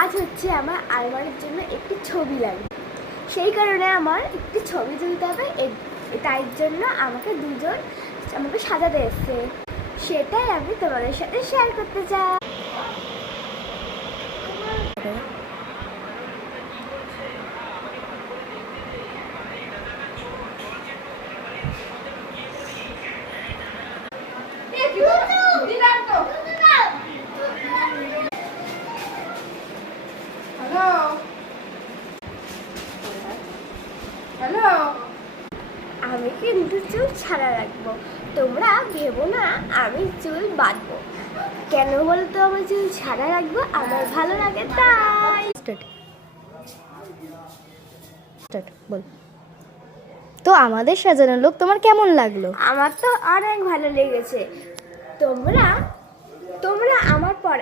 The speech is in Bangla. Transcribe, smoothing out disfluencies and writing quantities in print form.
আজ হচ্ছে আমার আলমারির জন্য একটি ছবি লাগবে, সেই কারণে আমার একটি ছবি তুলতে হবে। তাই জন্য আমাকে দুজন আমাকে সাজাতে এসছে, সেটাই আমি তোমাদের সাথে শেয়ার করতে চাই। আমি কিন্তু চুল ছাড়া রাখবো, তোমরা ভেবো না আমি চুল বাঁধবো। কেন বলতো আমার চুল ছাড়া রাখবো? আমার ভালো লাগে তাই। বল। তো আমাদের সাজানো লোক তোমার কেমন লাগলো? আমার তো অনেক ভালো লেগেছে। তোমরা আমার পর